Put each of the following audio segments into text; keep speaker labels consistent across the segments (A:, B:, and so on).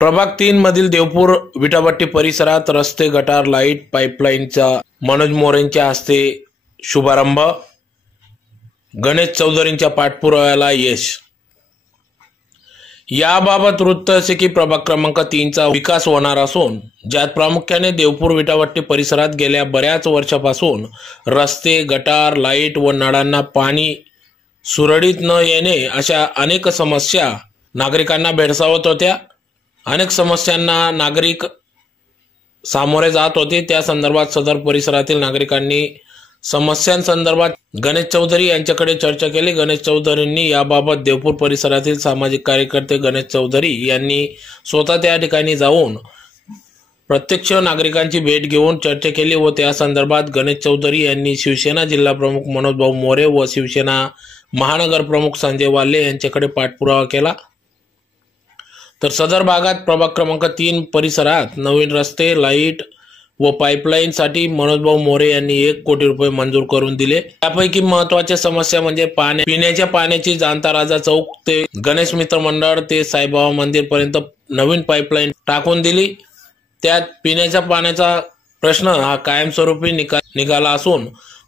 A: प्रभाग तीन मधील देवपूर विटाभट्टी परिसरात रस्ते गटार लाइट पाईपलाईनचा मनोज मोरेंच्या हस्ते शुभारंभ. गणेश चौधरींच्या पाठपुराव्याला यश. याबाबत वृत्त असे की प्रभाग क्रमांक तीनचा विकास होणार असून ज्यात प्रामुख्याने देवपूर विटाभट्टी परिसरात गेल्या बऱ्याच वर्षापासून रस्ते गटार लाइट व नळांना पाणी सुरळीत न येणे अशा अनेक समस्या नागरिकांना भेडसावत होत्या. अनेक समस्यांना नागरिक सामोरे जात होते. त्या संदर्भात सदर परिसरातील नागरिकांनी समस्यांसंदर्भात गणेश चौधरी यांच्याकडे चर्चा केली. गणेश चौधरींनी याबाबत देवपूर परिसरातील सामाजिक कार्यकर्ते गणेश चौधरी यांनी स्वतः त्या ठिकाणी जाऊन प्रत्यक्ष नागरिकांची भेट घेऊन चर्चा केली व त्या संदर्भात गणेश चौधरी यांनी शिवसेना जिल्हा प्रमुख मनोज भाऊ मोरे व शिवसेना महानगर प्रमुख संजय वाल्ले यांच्याकडे पाठपुरावा केला. तर सदर भागात प्रभाग क्रमांक तीन परिसरात नवीन रस्ते लाइट व पाईपलाईनसाठी मनोजभाऊ मोरे यांनी एक कोटी रुपये मंजूर करून दिले. त्यापैकी महत्त्वाच्या समस्या म्हणजे पाण्या पिण्याच्या पाण्याची जाणता राजा चौक ते गणेश मित्र मंडळ ते साईबाबा मंदिर पर्यंत नवीन पाईपलाईन टाकून दिली. त्यात पिण्याच्या पाण्याचा प्रश्न हा कायमस्वरूपी निका निघाला असून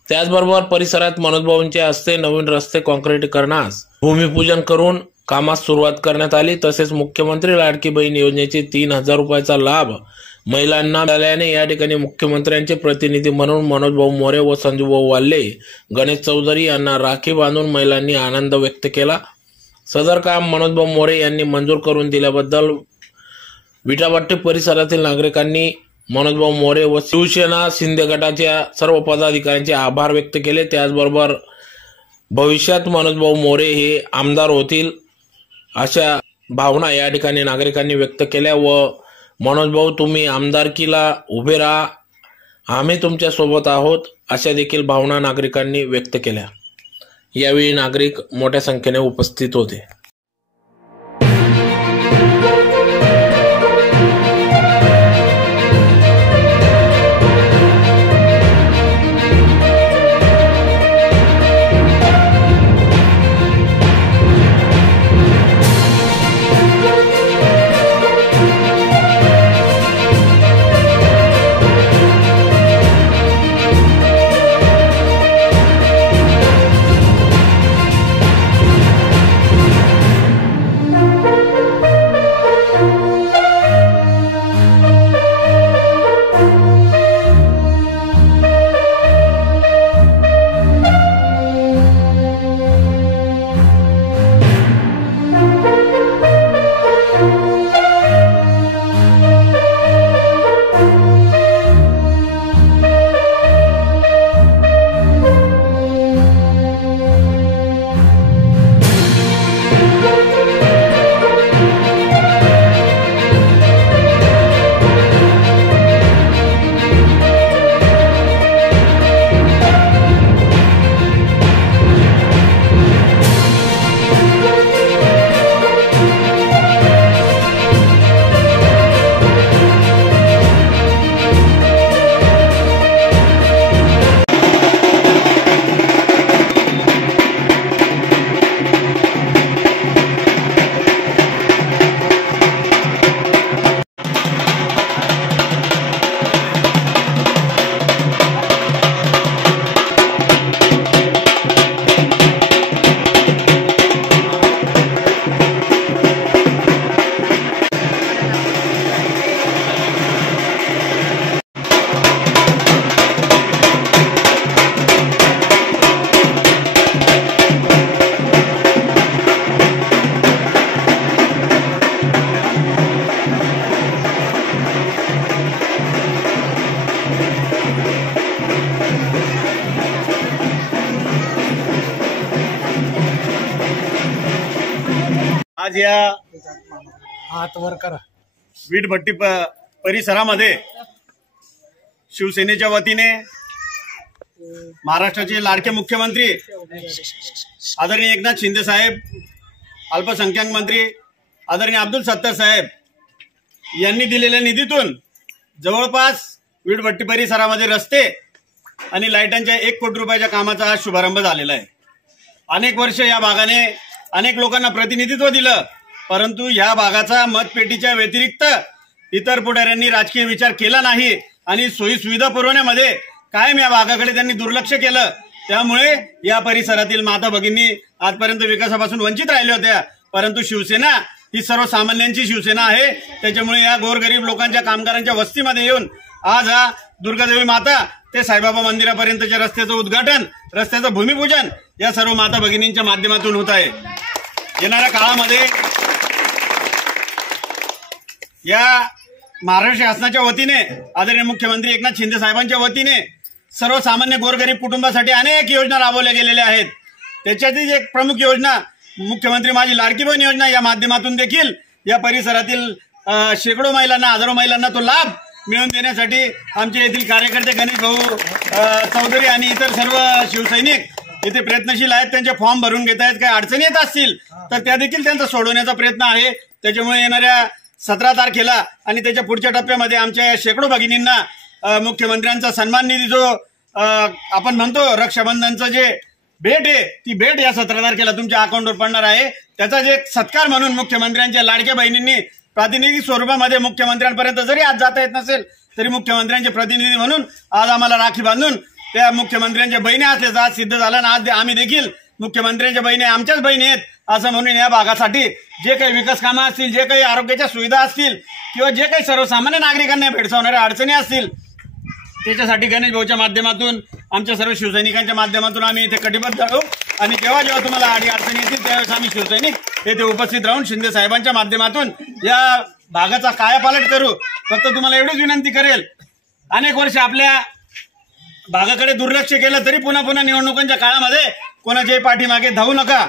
A: त्याचबरोबर परिसरात मनोजभाऊंच्या हस्ते नवीन रस्ते कॉन्क्रीटीकरणास भूमिपूजन करून कामास सुरुवात करण्यात आली. तसेच मुख्यमंत्री लाडकी बहीण योजनेचे तीन हजार रुपयाचा लाभ महिलांना मिळाल्याने या ठिकाणी मुख्यमंत्र्यांचे प्रतिनिधी म्हणून मनोज भाऊ मोरे व संजू भाऊ वाल्ले गणेश चौधरी यांना राखी बांधून महिलांनी आनंद व्यक्त केला. सदर काम मनोज भाऊ मोरे यांनी मंजूर करून दिल्याबद्दल विटाभट्टी परिसरातील नागरिकांनी मनोजभाऊ मोरे व शिवसेना शिंदे गटाच्या सर्व पदाधिकाऱ्यांचे आभार व्यक्त केले. त्याचबरोबर भविष्यात मनोजभाऊ मोरे हे आमदार होतील. अशा भावना या ठिकाणी नागरिकांनी व्यक्त केल्या व मनोज भाऊ तुम्ही आमदारकीला उभे राहा. आम्ही तुमच्यासोबत आहोत अशा देखील भावना नागरिकांनी व्यक्त केल्या. यावेळी नागरिक मोठ्या संख्येने उपस्थित होते.
B: आज या
C: हात वर करा.
B: वीटभट्टी परिसरामध्ये शिवसेनेच्या वतीने महाराष्ट्राचे लाडके मुख्यमंत्री आदरणीय एकनाथ शिंदे साहेब अल्पसंख्याक मंत्री आदरणीय अब्दुल सत्तार साहेब यांनी दिलेल्या निधीतून जवळपास वीटभट्टी परिसरामध्ये रस्ते आणि लाईटांच्या एक कोटी रुपयाच्या कामाचा आज शुभारंभ झालेला आहे. अनेक वर्ष या भागाने अनेक लोकांना प्रतिनिधित्व दिलं. परंतु या भागाचा मतपेटीच्या व्यतिरिक्त इतर पुढाऱ्यांनी राजकीय विचार केला नाही आणि सोयी सुविधा पुरवण्यामध्ये कायम या भागाकडे त्यांनी दुर्लक्ष केलं. त्यामुळे या परिसरातील माता भगिनी आजपर्यंत विकासापासून वंचित राहिल्या होत्या. परंतु शिवसेना ही सर्वसामान्यांची शिवसेना आहे. त्याच्यामुळे या गोरगरीब लोकांच्या कामगारांच्या वस्तीमध्ये येऊन आज हा दुर्गादेवी माता ते साईबाबा मंदिरापर्यंतच्या रस्त्याचं उद्घाटन रस्त्याचं भूमिपूजन या सर्व माता भगिनींच्या माध्यमातून होत आहे. येणाऱ्या काळामध्ये या महाराष्ट्र शासनाच्या वतीने आदरणीय मुख्यमंत्री एकनाथ शिंदे साहेबांच्या वतीने सर्वसामान्य गोरगरीब कुटुंबासाठी अनेक योजना राबवल्या गेलेल्या आहेत. त्याच्यातील एक प्रमुख योजना मुख्यमंत्री माझी लाडकी बहीण योजना या माध्यमातून देखील या परिसरातील शेकडो महिलांना हजारो महिलांना तो लाभ मिळवून देण्यासाठी आमचे येथील कार्यकर्ते गणेश भाऊ चौधरी आणि इतर सर्व शिवसैनिक इथे प्रयत्नशील आहेत त्यांचे फॉर्म भरून घेत आहेत काही अडचणी येत असतील तर त्या देखील त्यांचा सोडवण्याचा प्रयत्न आहे. त्याच्यामुळे येणाऱ्या सतरा तारखेला आणि त्याच्या पुढच्या टप्प्यामध्ये आमच्या या शेकडो भगिनींना मुख्यमंत्र्यांचा सन्मान निधी जो आपण म्हणतो रक्षाबंधनचं जे भेट आहे ती भेट या सतरा तारखेला तुमच्या अकाउंटवर पडणार आहे. त्याचा जे सत्कार म्हणून मुख्यमंत्र्यांच्या लाडक्या बहिणींनी प्रातिनिधिक स्वरूपामध्ये मुख्यमंत्र्यांपर्यंत जरी आज जाता येत नसेल तरी मुख्यमंत्र्यांचे प्रतिनिधी म्हणून आज आम्हाला राखी बांधून त्या मुख्यमंत्र्यांच्या बहिणी असल्याचं आज सिद्ध झालं आणि आज आम्ही देखील मुख्यमंत्र्यांच्या बहिणी आमच्याच बहिणी आहेत असं म्हणून या भागासाठी जे काही विकास कामं असतील जे काही आरोग्याच्या सुविधा असतील किंवा जे काही सर्वसामान्य नागरिकांना भेडसावणाऱ्या अडचणी असतील त्याच्यासाठी गणेश भाऊच्या माध्यमातून आमच्या सर्व शिवसैनिकांच्या माध्यमातून आम्ही इथे कटिबद्ध राहू आणि जेव्हा जेव्हा तुम्हाला आडी अडचणी येतील त्यावेळेस आम्ही शिवसैनिक येथे उपस्थित राहून शिंदे साहेबांच्या माध्यमातून या भागाचा कायापालट करू. फक्त तुम्हाला एवढीच विनंती करेल अनेक वर्ष आपल्या भागाकडे दुर्लक्ष केलं तरी पुन्हा पुन्हा निवडणुकांच्या काळामध्ये कोणाच्याही पाठीमागे धावू नका.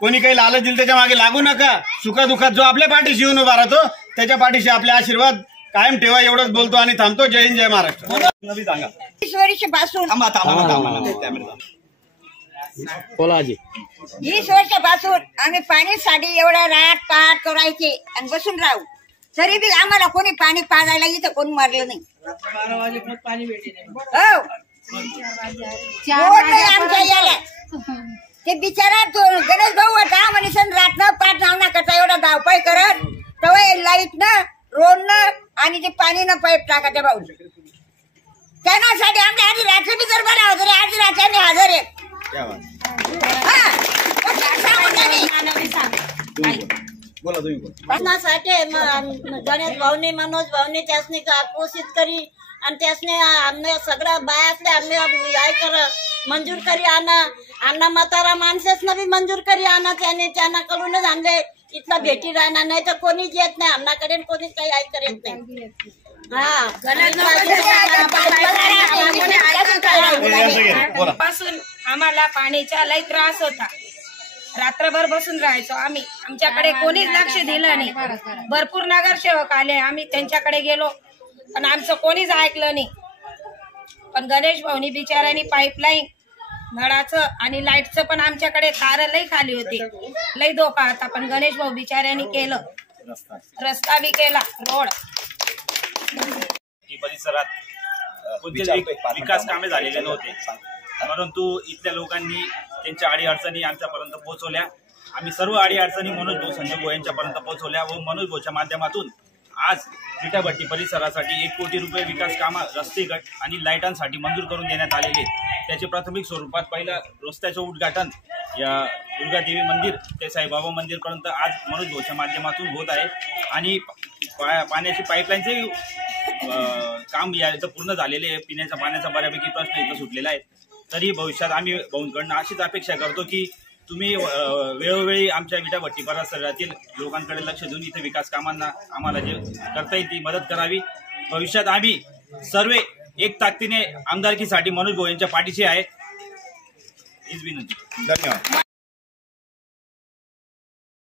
B: कोणी काही लालच दिल त्याच्यामागे लागू नका. सुखादुखात जो आपल्या पाठीशी येऊन उभा राहतो त्याच्या पाठीशी आपले आशीर्वाद कायम ठेवा एवढंच बोलतो आणि थांबतो. जय हिंद जय महाराष्ट्र. नवी सांगा
D: वीस वर्षापासून
A: बोला आजी.
D: वीस वर्षापासून आम्ही पाणीसाठी एवढा राट पाट करायचे आणि बसून राहू. तरी बी आम्हाला कोणी पाणी पाजायला इथं कोणी मारलं नाही. हो. कोण नाही आमच्या याला. ते बिचारा तो गणेश भाऊ होता म्हणे सण रातनं पाठ नावना करता एवढा धावपळ करत तवय लाइट न रोड न आणि ते पाणी न पाईप टाका त्या भाऊ त्यासाठी आमच्या आधी रात्री बी जर बरा होतो रे आधी रात्री आम्ही हजर आहे. हा.
B: बोला तुम्ही बोला.
E: प्रश्नासाठी म- गणेश भाऊनी मनोज भाऊनी त्यासनी घोषित करी आणि त्यासने आम्ही सगळं बायासले आम्ही कर मंजूर करी आणा. अण्णा म्हातारा माणसेसनं बी मंजूर करी आणा. त्याने त्यांनाकडूनच आणले इथला भेटी राहणार नाही तर कोणीच येत नाही. आमनाकडे कोणीच काही ऐक करत नाही. हा
F: पासून आम्हाला पाण्याचा लय त्रास होता. रात्रभर बसून राहायचो आम्ही. आमच्याकडे कोणीच लक्ष दिलं नाही. भरपूर नगरसेवक आले आम्ही त्यांच्याकडे गेलो. पण आमचं कोणीच ऐकलं नाही. पण गणेश भाऊनी बिचाऱ्यांनी पाईपलाईन नळाचं आणि लाईटचं पण आमच्याकडे तार लई खाली होती. लई धोका होता पण गणेश भाऊ बिचाऱ्यांनी केलं. रस्ता बी केला रोड.
G: की परिसरात विकास कामे झालेले नव्हते. परंतु इथल्या लोकांनी त्यांच्या अडीअडचणी आमच्यापर्यंत पोहोचवल्या. आम्ही सर्व अडीअडचणी मनोज भाऊ संजय भाऊ यांच्यापर्यंत पोहोचवल्या व मनोज भाऊच्या माध्यमातून आज विटाभट्टी परिसरासाठी एक कोटी रुपये विकास कामं रस्ते गट आणि लाईटांसाठी मंजूर करून देण्यात आलेले त्याचे प्राथमिक स्वरूपात पहिलं रस्त्याचं उद्घाटन या दुर्गादेवी मंदिर ते साईबाबा मंदिरपर्यंत आज मनोज भाऊच्या माध्यमातून होत आहे. आणि पा- पाण्याची पाईपलाईनचे काम या इथं पूर्ण झालेले आहे. पिण्याच्या पाण्याचा बऱ्यापैकी प्रश्न इथं सुटलेला आहे. तरी भविष्यात आम्ही भाऊंकडनं अशीच अपेक्षा करतो की तुम्ही वेळोवेळी आमच्या विटाभट्टी परिसरातील लोकांकडे लक्ष देऊन इथे विकास कामांना आम्हाला जे करता येईल ती मदत करावी. भविष्यात आम्ही सर्व एक ताकदीने आमदारकीसाठी मनोज भाऊ यांच्या पाठीशी आहे. हीच विनंती.
B: धन्यवाद.